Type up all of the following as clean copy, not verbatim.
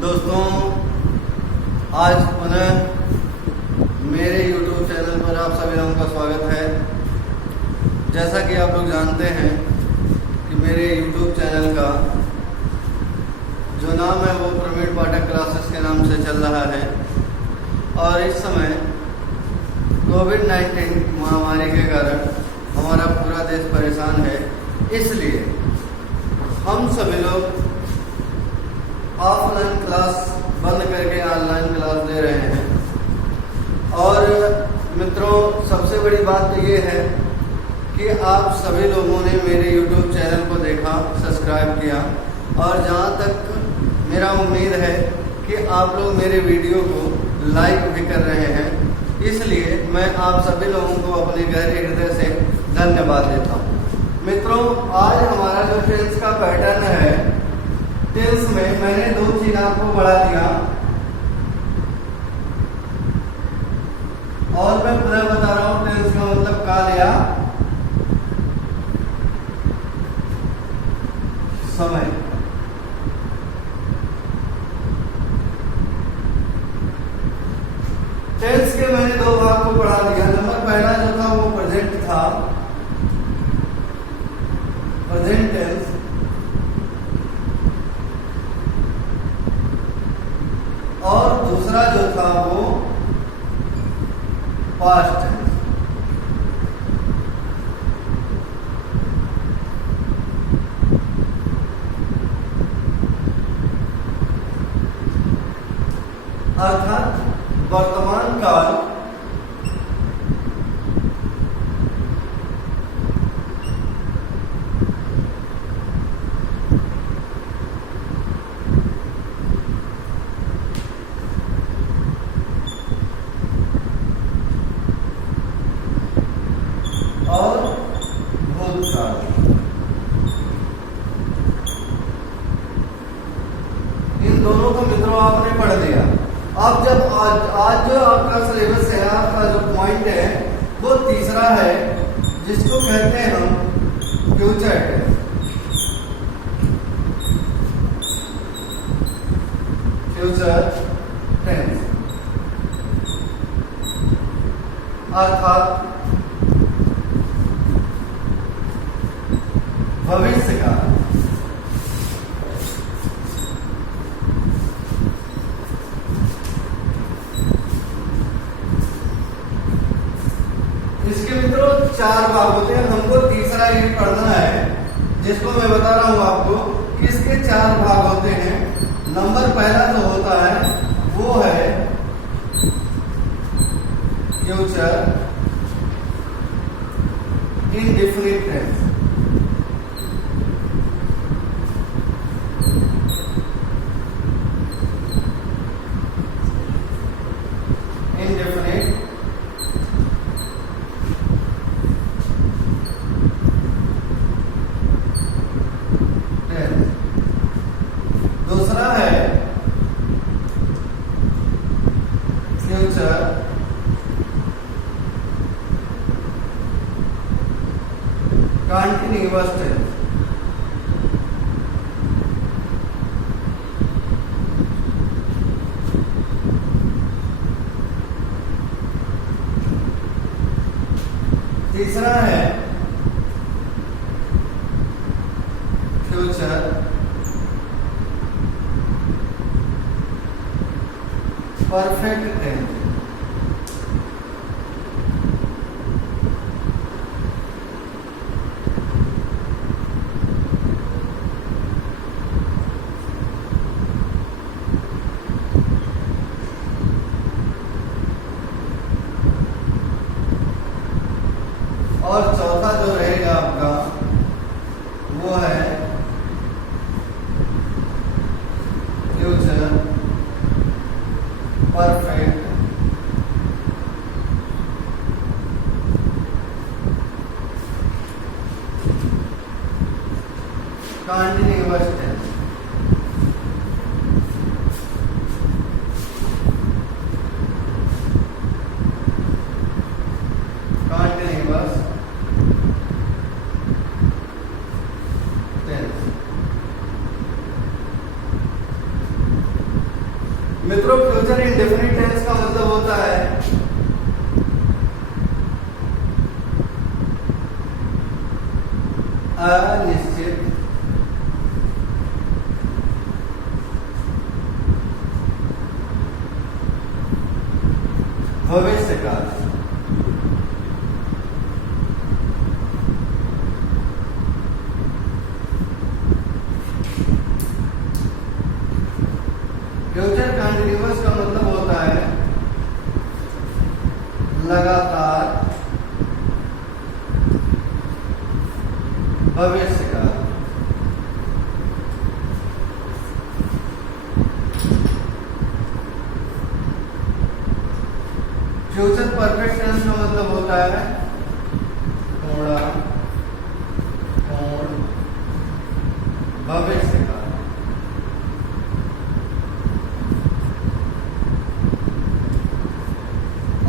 दोस्तों, आज पुनः मेरे YouTube चैनल पर आप सभी लोगों का स्वागत है। जैसा कि आप लोग जानते हैं कि मेरे YouTube चैनल का जो नाम है वो प्रवीण पाठक क्लासेस के नाम से चल रहा है और इस समय कोविड-19 महामारी के कारण हमारा पूरा देश परेशान है। इसलिए हम सभी लोग ऑफलाइन क्लास बंद करके ऑनलाइन क्लास ले रहे हैं। और मित्रों, सबसे बड़ी बात तो ये है कि आप सभी लोगों ने मेरे YouTube चैनल को देखा, सब्सक्राइब किया और जहाँ तक मेरा उम्मीद है कि आप लोग मेरे वीडियो को लाइक भी कर रहे हैं। इसलिए मैं आप सभी लोगों को अपने गहरे हृदय से धन्यवाद देता हूँ। मित्रों, आज हमारा जो टेंस का पैटर्न है, टेंस में मैंने दो चीज आपको बढ़ा दिया और मैं पुनः बता रहा हूँ टेंस का मतलब का लिया समय। टेंस के मैंने दो भाग को बढ़ा दिया। नंबर पहला जो था वो प्रेजेंट था, प्रेजेंट टेंस, और दूसरा जो था वो पास्ट टेंस। अर्थात वर्तमान काल और भूतकाल। इन दोनों को मित्रों आपने पढ़ लिया। अब जब आज जो आपका सिलेबस है, आपका जो पॉइंट है वो तीसरा है, जिसको कहते हैं हम फ्यूचर टेंस। फ्यूचर टेंस अर्थात भविष्य का। इसके मित्रों चार भाग होते हैं। हमको तीसरा ये पढ़ना है, जिसको मैं बता रहा हूं आपको कि इसके चार भाग होते हैं। नंबर पहला जो होता है वो है फ्यूचर इंडेफिनिट टेंस। दूसरा है फ्यूचर कंटिन्यूअस टेंस। तीसरा है फ्यूचर परफेक्ट टेंस। और चौथा जो रहेगा आपका वो है future perfect continuous tense. Continuous tense. मित्रों फ्यूचर इंडेफिनिट टेंस का मतलब होता है अनिश्चित भविष्य काल। फ्यूचर कंटिन्यूअस का मतलब होता है लगातार भविष्य का। फ्यूचर परफेक्ट टेंस का मतलब होता है पूर्ण भविष्य का।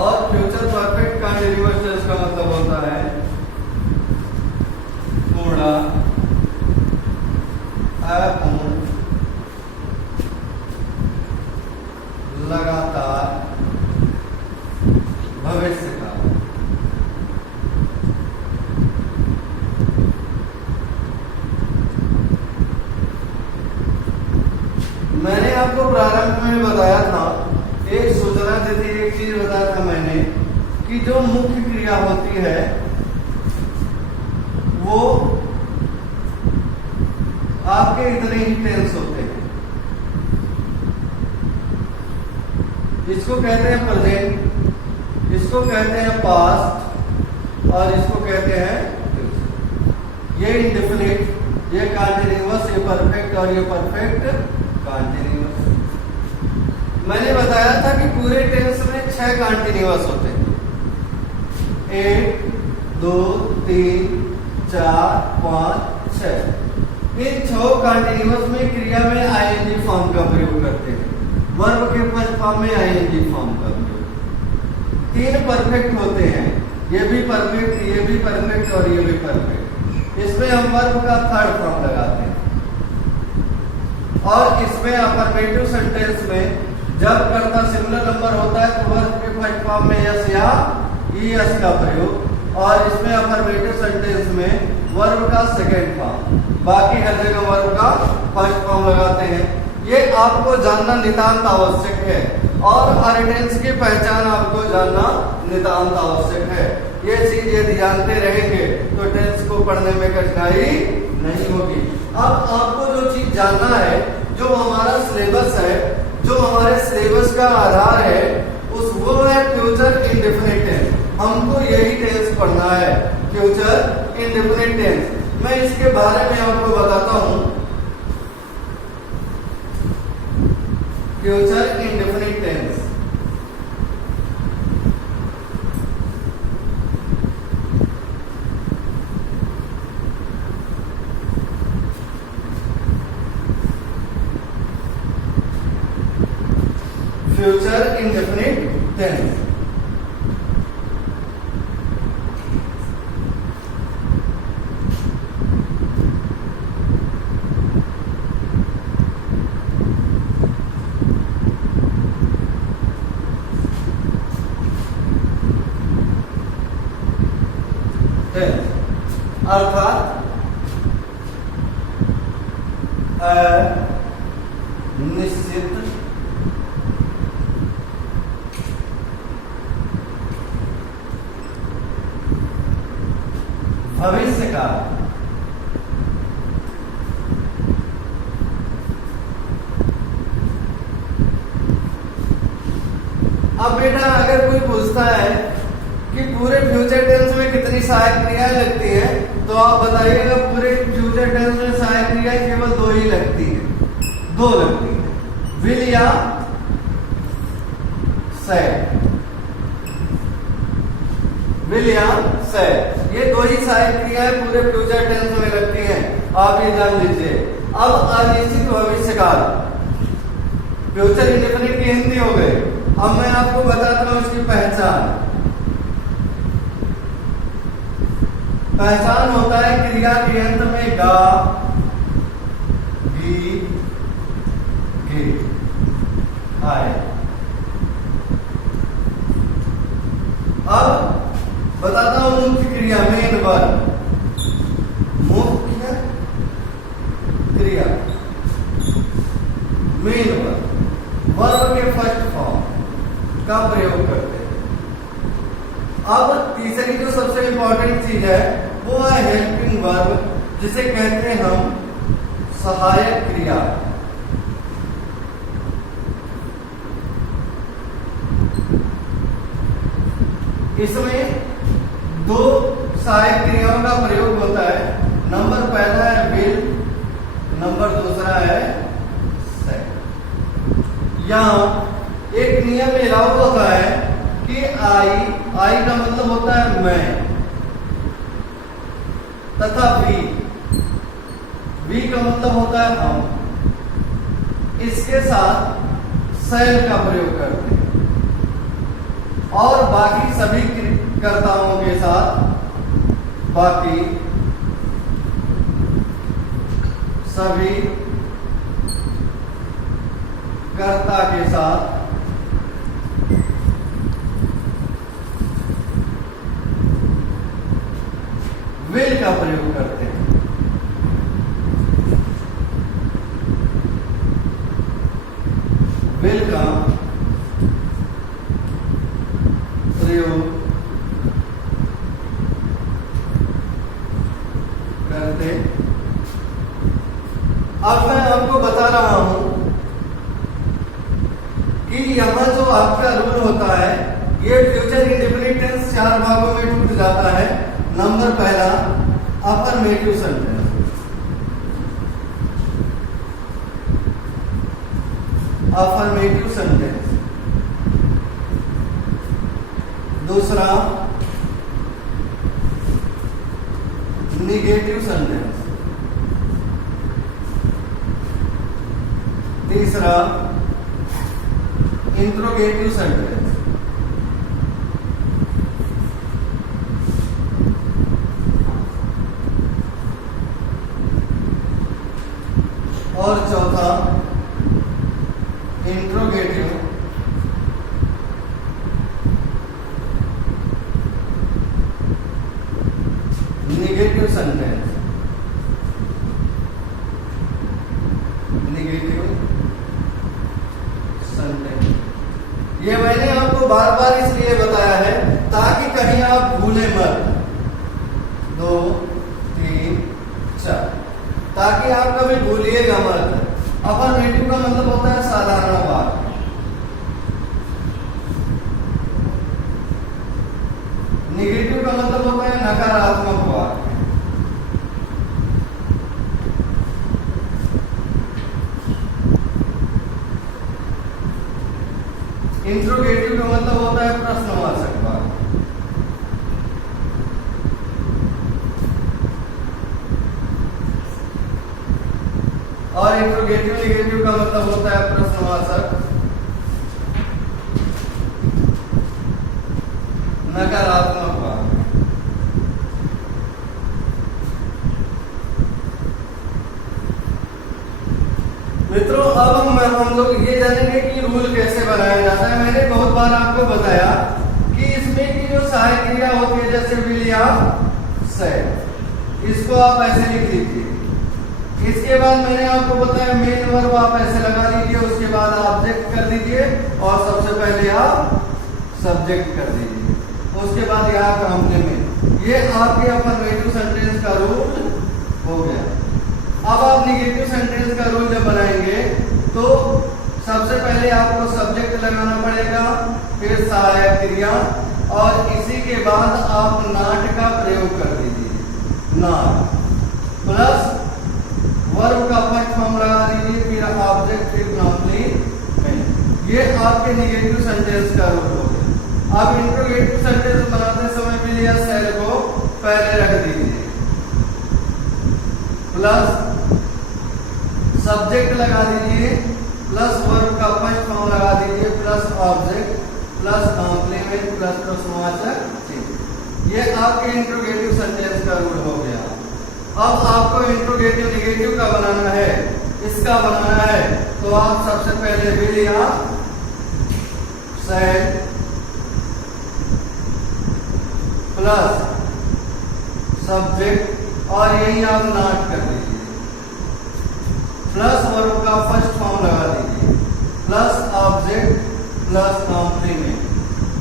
और फ्यूचर परफेक्ट कंटिन्यूअस टेंस का मतलब होता है पूर्ण अपूर्ण लगातार भविष्य का। मैंने आपको प्रारंभ में बताया था, एक सूचना दी थी, एक चीज बताया था मैंने कि जो मुख्य क्रिया होती है वो आपके इतने ही टेंस होते हैं। इसको कहते हैं प्रेजेंट, इसको कहते हैं पास्ट और इसको कहते हैं फ्यूचर। ये इंडेफिनिट, ये कंटीन्यूअस, ये परफेक्ट और ये परफेक्ट कंटीन्यूअस। मैंने बताया था कि पूरे टेंस में 6 कंटीन्यूअस होते हैं, 1 2 3 4 5 6। इन 6 कंटीन्यूअस में क्रिया में आईएनजी फॉर्म का प्रयोग करते हैं, वर्ब के फर्स्ट फॉर्म में आईएनजी फॉर्म का प्रयोग। 3 परफेक्ट होते हैं, ये भी परफेक्ट, ये भी परफेक्ट और ये भी परफेक्ट। इसमें हम वर्ब का थर्ड फॉर्म लगाते हैं। और इसमें अफर्मेटिव सेंटेंस में जब कर्ता सिंगुलर नंबर होता है तो वर्ब के फर्स्ट फॉर्म में यस या ईएस का प्रयोग, और इसमें अफर्मेटिव सेंटेंस में वर्ब का सेकंड फॉर्म, बाकी हर जगह वर्ब का फर्स्ट फॉर्म लगाते हैं। ये आपको जानना नितांत आवश्यक है और हर टेंस की पहचान आपको जानना नितांत आवश्यक है। ये चीज यदि जानते रहेंगे तो टेंस को पढ़ने में कठिनाई नहीं होगी। अब आपको जो चीज जानना है, जो हमारा सिलेबस है, जो हमारे सिलेबस का आधार है, उस वो है फ्यूचर इंडेफिनिट टेंस। हमको यही टेंस पढ़ना है, फ्यूचर इंडेफिनिट टेंस। मैं इसके बारे में आपको बताता हूं। Future indefinite tense future indefinite tense अर्थात निश्चित भविष्य का। अब बेटा अगर कोई पूछता है कि पूरे फ्यूचर टेंस में कितनी सहायक क्रियाएं लगती है, तो आप बताइएगा पूरे फ्यूचर टेंस में सहायक क्रियाएं केवल 2 ही लगती है, 2 लगती है, विल या से। विल या से, ये 2 ही सहायक क्रियाएं पूरे फ्यूचर टेंस में लगती हैं, आप ये जान लीजिए। अब अनिश्चित भविष्य काल, फ्यूचर इंडेफिनिट की हिंदी हो गई। अब मैं आपको बताता हूं इसकी पहचान। पहचान होता है क्रिया के अंत में गा, गी, गे आए। अब बताता हूं मुख्य क्रिया, मेन वर्ब, मुख्य क्रिया, मेन वर्ब के फर्स्ट फॉर्म का प्रयोग करते हैं। अब तीसरी जो सबसे इंपॉर्टेंट चीज है वो है हेल्पिंग वर्ब, जिसे कहते हैं हम सहायक क्रिया। इसमें दो सहायक क्रियाओं का प्रयोग होता है। नंबर पहला है विल, नंबर दूसरा है से। यहां एक नियम ये लागू होता है कि आई का मतलब होता है मैं, तथा वी का मतलब होता है हम। इसके साथ सेल का प्रयोग करते हैं और बाकी सभी कर्ताओं के साथ, बाकी सभी कर्ता के साथ विल का प्रयोग करते हैं। विल का प्रयोग करते। अब मैं आपको बता रहा हूं कि यहां जो आपका रूल होता है ये फ्यूचर इंडेफिनिट टेंस 4 भागों में टूट जाता है। नंबर पहला अफर्मेटिव सेंटेंस, अफर्मेटिव सेंटेंस। दूसरा निगेटिव सेंटेंस। तीसरा इंट्रोगेटिव सेंटेंस। और चौथा interrogative negative sentence. Negative sentence ये मैंने आपको बार बार इसलिए बताया है ताकि कहीं आप भूले मत। 2 3 4, ताकि आप कभी भूलिएगा मत। अफर्मेटिव का मतलब होता है साधारण वाक्य, निगेटिव का मतलब होता है नकारात्मक वाक्य, इंट्रोगेटिव का मतलब होता है प्रश्नवाचक वाक्य। और इंट्रोगेटिव निगेटिव का मतलब होता है प्रश्नवाचक नकारात्मक वाक्य। मित्रों अब हम लोग ये जानेंगे कि रूल कैसे बनाया जाता है। मैंने बहुत बार आपको बताया कि इसमें की जो सहायक क्रिया होती है जैसे विल या से, इसको आप ऐसे लिख लीजिए। इसके बाद मैंने आपको बताया मेन वर्ब आप ऐसे लगा लीजिए, उसके बाद ऑब्जेक्ट कर दीजिए और सबसे पहले आप सब्जेक्ट कर दीजिए, उसके बाद यहाँ कॉम्प्लीमेंट। ये आपके अफर्मेटिव सेंटेंस का रूल हो गया। अब आप निगेटिव सेंटेंस का रूल जब बनाएंगे तो सबसे पहले आपको सब्जेक्ट लगाना पड़ेगा, फिर सहायक क्रिया और इसी के बाद आप नॉट का प्रयोग कर दीजिए। नॉट प्लस वर्ब का फर्स्ट फॉर्म लगा दीजिए, फिर ऑब्जेक्ट, फिर कॉम्प्लीमेंट। ये आपके निगेटिव सेंटेंस का रूल हो गया। अब इंट्रोगेटिव सेंटेंस बनाते समय विल या सेल को पहले रख दीजिए, प्लस सब्जेक्ट लगा दीजिए, प्लस वर्ब का फर्स्ट फॉर्म लगा दीजिए, plus object, plus complement, plus प्रश्नवाचक चिन्ह। ये आपके इंट्रोगेटिव सेंटेंस का रूल हो गया। अब आपको इंट्रोगेटिव निगेटिव का बनाना है, इसका बनाना है, तो आप सबसे पहले विल या सेड प्लस सब्जेक्ट और यही आप नॉट कर दीजिए, प्लस वर्ब का फर्स्ट फॉर्म लगा दीजिए, plus object plus complement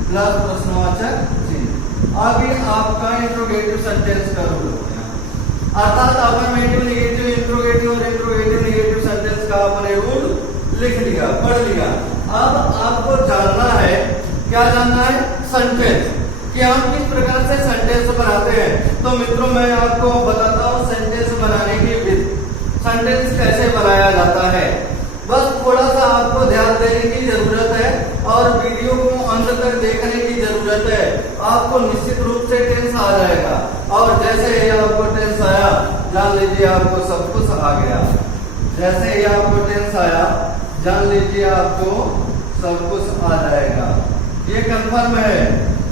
plus प्रश्नवाचक चिन्ह। आगे आपका इंट्रोगेटिव सेंटेंस का रूल हो गया, अर्थात अफर्मेटिव, नेगेटिव, इंट्रोगेटिव और इंट्रोगेटिव नेगेटिव सेंटेंस का आपने रूल लिख लिया, पढ़ लिया। अब आपको जानना है, क्या जानना है? सेंटेंस, कि हम किस प्रकार से सेंटेंस बनाते हैं। तो मित्रों मैं आपको बताता हूँ सेंटेंस बनाने की विधि, सेंटेंस कैसे बनाया जाता है। बस थोड़ा सा आपको ध्यान देने की जरूरत है और वीडियो को अंत तक देखने की जरूरत है। आपको निश्चित रूप से टेंस आ जाएगा और जैसे ही आपको टेंस आया जान लीजिए आपको सब कुछ आ गया। जैसे ही आपको टेंस आया जान लीजिए आपको सब कुछ आ जाएगा। ये कंफर्म है,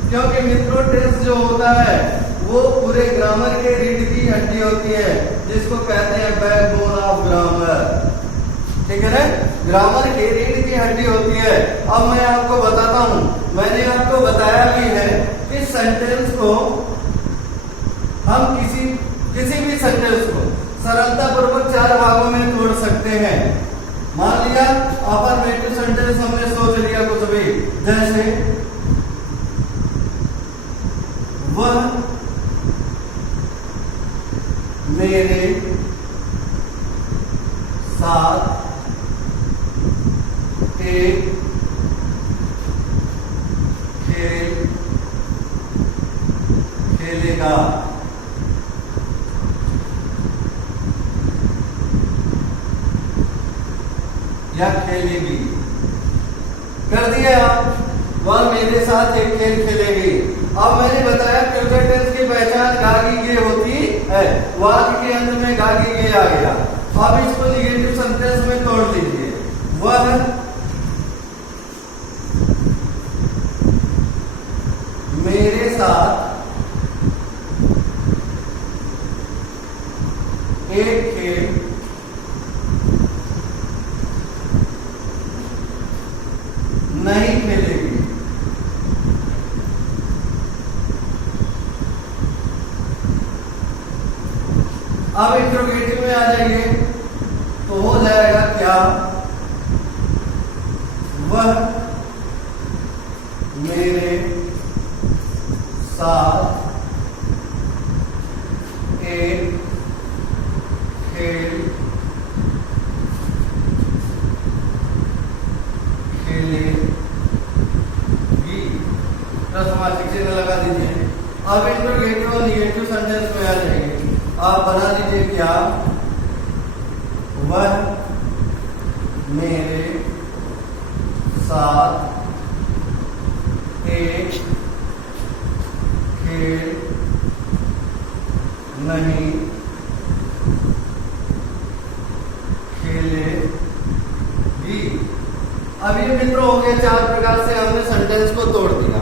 क्योंकि मित्रों टेंस जो होता है वो पूरे ग्रामर के रीढ़ की हड्डी होती है, जिसको कहते हैं बैकबोन ऑफ ग्रामर। ठीक है ना, ग्रामर की रीढ़ की हड्डी होती है। अब मैं आपको बताता हूं, मैंने आपको बताया भी है कि सेंटेंस को हम किसी भी सेंटेंस को सरलता पूर्वक 4 भागों में तोड़ सकते हैं। मान लिया अफर्मेटिव सेंटेंस हमने सोच लिया कुछ भी, जैसे वह मेरे साथ एक खेल खेलेगा। या खेलेगी, कर दिया आप, वह मेरे साथ एक खेल खेलेगी। अब मैंने बताया फ्यूचर टेंस की पहचान गा की गे होती है, वाक्य के अंत में गा की गे आ गया। अब इसको निगेटिव सेंटेंस में तोड़ लीजिए, वह मेरे साथ एक खेल नहीं खेलेगी। अब इंट्रोगेटिव में आ जाइए तो हो जाएगा क्या? वह मेरे साथ एक खेल खेलेगी। प्रश्नवाचक चिन्ह लगा दीजिए। अब इंट्रोगेटिव और निगेटिव सेंटेंस में आ जाएंगे। आप बना लीजिए क्या? वह मेरे साथ एक खेल नहीं खेलेगी। अब ये मित्रों हो गया 4 प्रकार से हमने सेंटेंस को तोड़ दिया।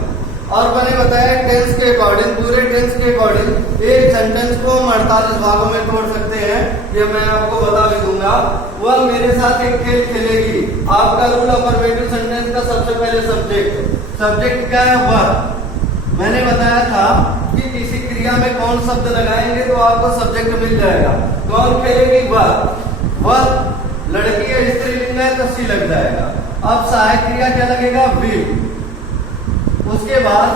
और मैंने बताया टेंस के अकॉर्डिंग, पूरे टेंस के अकॉर्डिंग एक सेंटेंस को हम 48 भागों में तोड़ सकते हैं। ये मैं आपको बता भी दूंगा। वह मेरे साथ एक खेल खेलेगी। आपका रूल अफर्मेटिव सेंटेंस का सबसे पहले सब्जेक्ट क्या है? वह। मैंने बताया था कि किसी क्रिया में कौन शब्द लगाएंगे तो आपको सब्जेक्ट मिल जाएगा। कौन खेलेगी? वह लड़की है, स्त्रीलिंग है तो सी लग जाएगा। अब सहायक क्रिया क्या लगेगा? विल। उसके बाद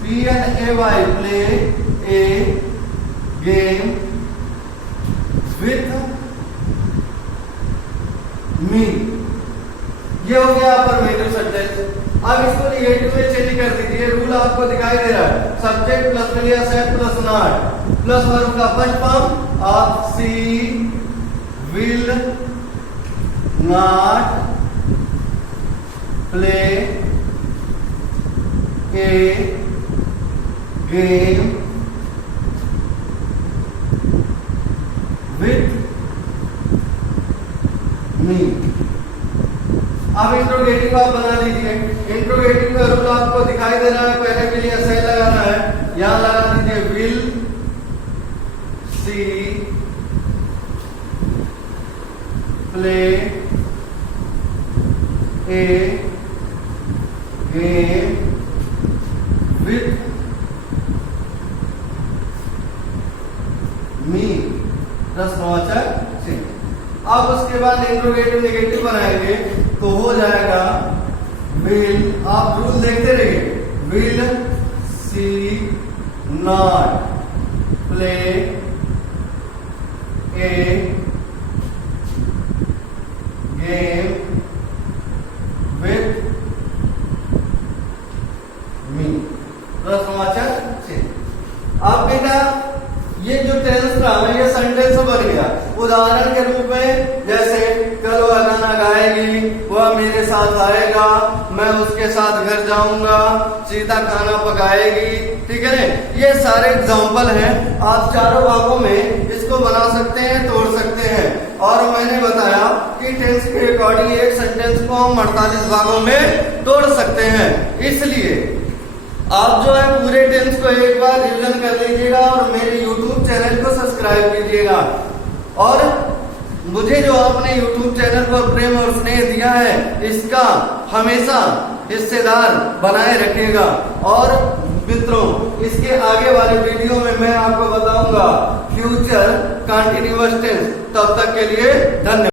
PNAY play a game with मी। ये हो गया अफर्मेटिव सेंटेंस। अब इसको निगेटिव में चेंज कर दीजिए। रूल आपको दिखाई दे रहा है, सब्जेक्ट प्लस विल या said plus not plus verb का first form of she will not play a game with me. अब इंट्रोगेटिव आप बना लीजिए। इंट्रोगेटिव का रूल आपको दिखाई दे रहा है। पहले के लिए सही लगाना है, यहां लगा दीजिए will C play a game with मी, प्रश्नवाचक चिन्ह। अब उसके बाद इंट्रोगेटिव नेगेटिव बनाएंगे तो हो जाएगा विल, आप रूल देखते रहिए, will see not play a game with मी, प्रश्नवाचक चिन्ह। अब बेटा ये जो टेंस था ये सेंटेंस बन गया। उदाहरण के रूप में जैसे कल वह गाना गाएगी, वह मेरे साथ आएगा, मैं उसके साथ घर जाऊंगा, सीता खाना पकाएगी, ठीक है ना। ये सारे एग्जाम्पल हैं। आप चारों भागों में इसको बना सकते हैं, तोड़ सकते हैं। और मैंने बताया कि टेंस के अकॉर्डिंग एक सेंटेंस को हम 48 भागों में तोड़ सकते हैं। इसलिए आप जो है पूरे टेंस को एक बार रिवीजन कर लीजिएगा और मेरे YouTube चैनल को सब्सक्राइब कीजिएगा। और मुझे जो आपने YouTube चैनल पर प्रेम और स्नेह दिया है इसका हमेशा हिस्सेदार बनाए रखिएगा। और मित्रों इसके आगे वाले वीडियो में मैं आपको बताऊंगा फ्यूचर कंटिन्यूअस टेंस। तब तक के लिए धन्यवाद।